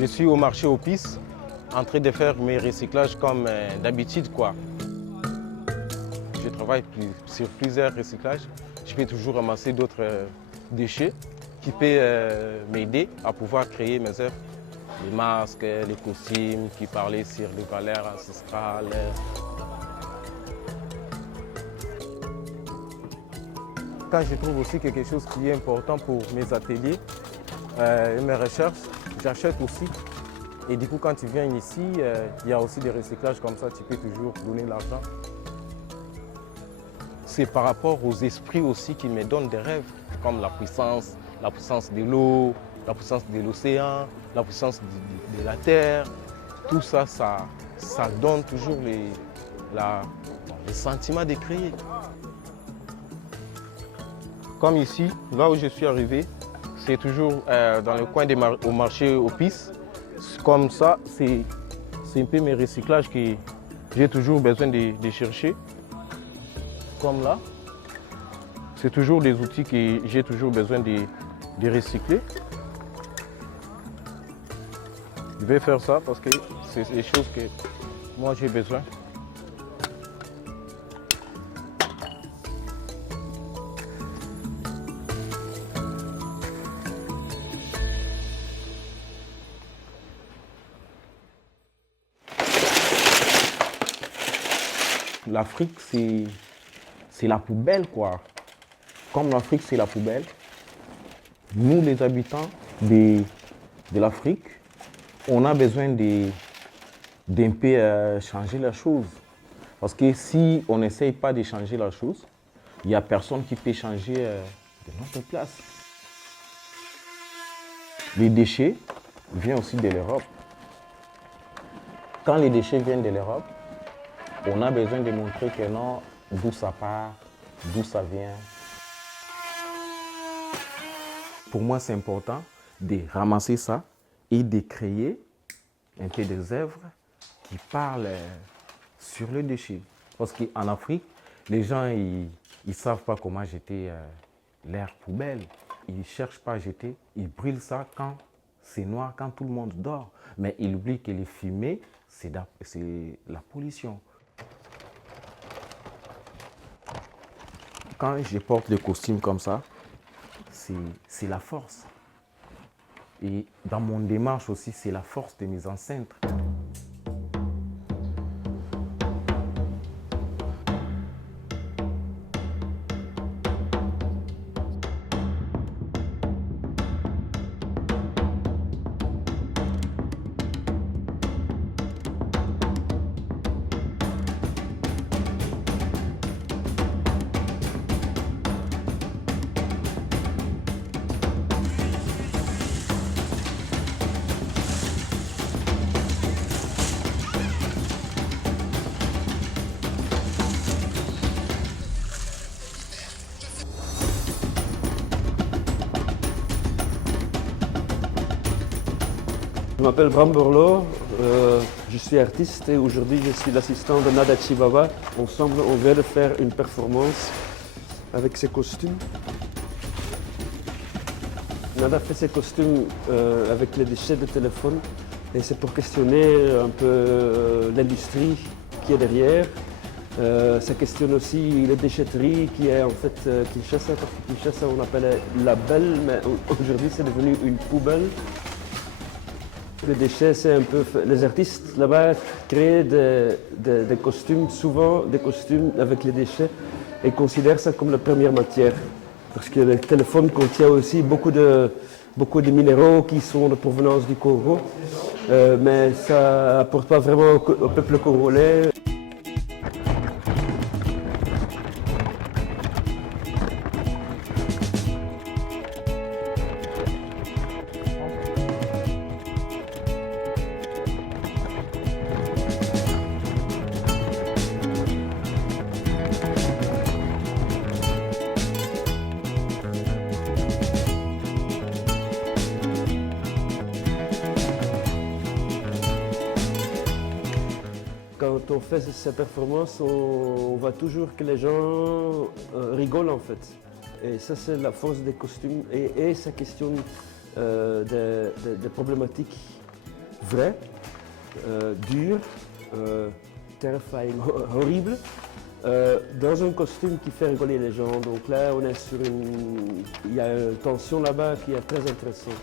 Je suis au marché aux pistes, en train de faire mes recyclages comme d'habitude, quoi. Je travaille sur plusieurs recyclages. Je peux toujours ramasser d'autres déchets qui peuvent m'aider à pouvoir créer mes œuvres. Les masques, les costumes qui parlaient sur les valeurs ancestrales. Quand je trouve aussi quelque chose qui est important pour mes ateliers et mes recherches, j'achète aussi. Et du coup, quand tu viens ici, il y a aussi des recyclages comme ça, tu peux toujours donner l'argent. C'est par rapport aux esprits aussi qui me donnent des rêves, comme la puissance de l'eau, la puissance de l'océan, la puissance de la terre. Tout ça, ça donne toujours le sentiment de créer. Comme ici, là où je suis arrivé, c'est toujours dans le coin au marché aux pistes. Comme ça, c'est un peu mes recyclages que j'ai toujours besoin de chercher. Comme là, c'est toujours des outils que j'ai toujours besoin de recycler. Je vais faire ça parce que c'est des choses que moi j'ai besoin. L'Afrique, c'est la poubelle, quoi. Comme l'Afrique, c'est la poubelle, nous, les habitants de l'Afrique, on a besoin d'un peu changer la chose. Parce que si on n'essaye pas de changer la chose, il n'y a personne qui peut changer de notre place. Les déchets viennent aussi de l'Europe. Quand les déchets viennent de l'Europe, on a besoin de montrer que non, d'où ça part, d'où ça vient. Pour moi, c'est important de ramasser ça et de créer un peu des œuvres qui parlent sur les déchets. Parce qu'en Afrique, les gens, ils ne savent pas comment jeter l'air poubelle. Ils ne cherchent pas à jeter, ils brûlent ça quand c'est noir, quand tout le monde dort. Mais ils oublient que les fumées, c'est la pollution. Quand je porte des costumes comme ça, c'est la force. Et dans mon démarche aussi, c'est la force de mes ancêtres. Je m'appelle Bram Borlo, je suis artiste et aujourd'hui je suis l'assistant de Nada Chibaba. Ensemble, on vient de faire une performance avec ses costumes. Nada fait ses costumes avec les déchets de téléphone et c'est pour questionner un peu l'industrie qui est derrière. Ça questionne aussi les déchetteries qui est en fait Kinshasa, parce que Kinshasa on appelle la belle, mais aujourd'hui c'est devenu une poubelle. Les déchets, c'est un peu... Les artistes là-bas créent des costumes, souvent des costumes avec les déchets, et considèrent ça comme la première matière. Parce que le téléphone contient aussi beaucoup de minéraux qui sont de provenance du Congo, mais ça n'apporte pas vraiment au peuple congolais. Quand on fait ces performances, on voit toujours que les gens rigolent en fait. Et ça, c'est la force des costumes et ça questionne des problématiques vrai, dur, terrifying, horrible, dans un costume qui fait rigoler les gens. Donc là, on est il y a une tension là-bas qui est très intéressante.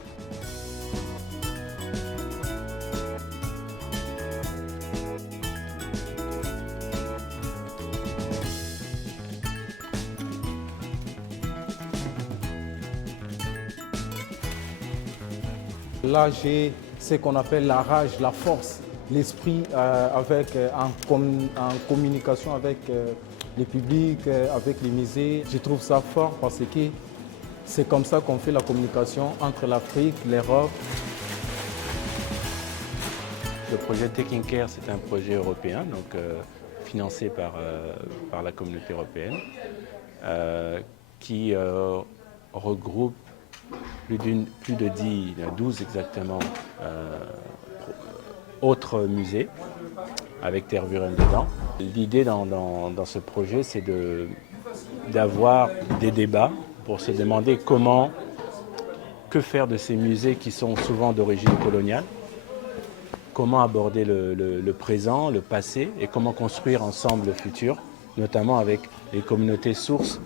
Là, j'ai ce qu'on appelle la rage, la force, l'esprit en communication avec le public, avec les musées. Je trouve ça fort parce que c'est comme ça qu'on fait la communication entre l'Afrique, l'Europe. Le projet Taking Care, c'est un projet européen, donc financé par la communauté européenne, qui regroupe plus de 12 exactement, autres musées avec Tervuren dedans. L'idée dans ce projet, c'est d'avoir des débats pour se demander que faire de ces musées qui sont souvent d'origine coloniale, comment aborder le présent, le passé et comment construire ensemble le futur, notamment avec les communautés sources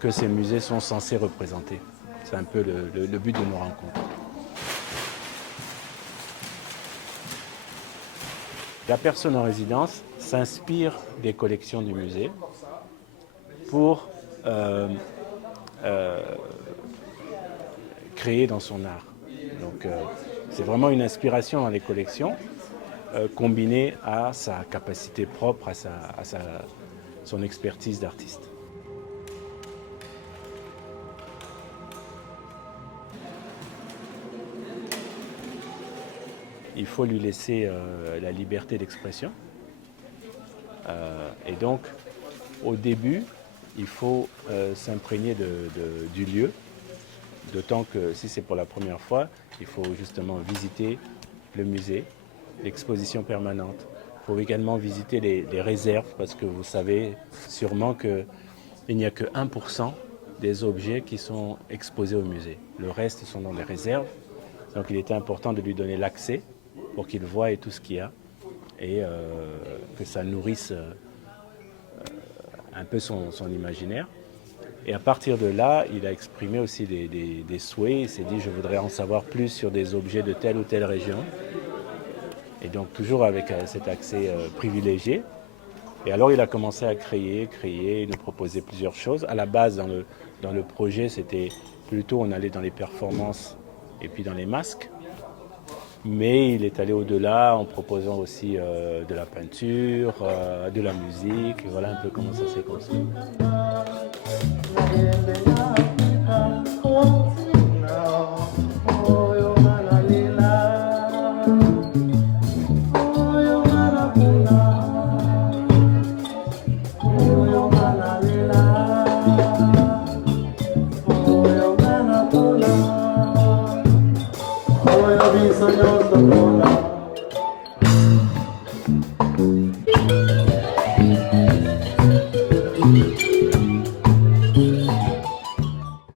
que ces musées sont censés représenter. C'est un peu le but de nos rencontres. La personne en résidence s'inspire des collections du musée pour créer dans son art. Donc, c'est vraiment une inspiration dans les collections combinée à sa capacité propre, à son expertise d'artiste. Il faut lui laisser la liberté d'expression. Et donc, au début, il faut s'imprégner du lieu, d'autant que si c'est pour la première fois, il faut justement visiter le musée, l'exposition permanente. Il faut également visiter les réserves, parce que vous savez sûrement qu'il n'y a que 1% des objets qui sont exposés au musée. Le reste sont dans les réserves, donc il était important de lui donner l'accès pour qu'il voie tout ce qu'il y a et que ça nourrisse un peu son imaginaire. Et à partir de là, il a exprimé aussi des souhaits. Il s'est dit, je voudrais en savoir plus sur des objets de telle ou telle région. Et donc toujours avec cet accès privilégié. Et alors il a commencé à créer, il nous proposait plusieurs choses. À la base, dans le projet, c'était plutôt, on allait dans les performances et puis dans les masques. Mais il est allé au-delà en proposant aussi de la peinture, de la musique. Et voilà un peu comment ça s'est construit. Sonhos da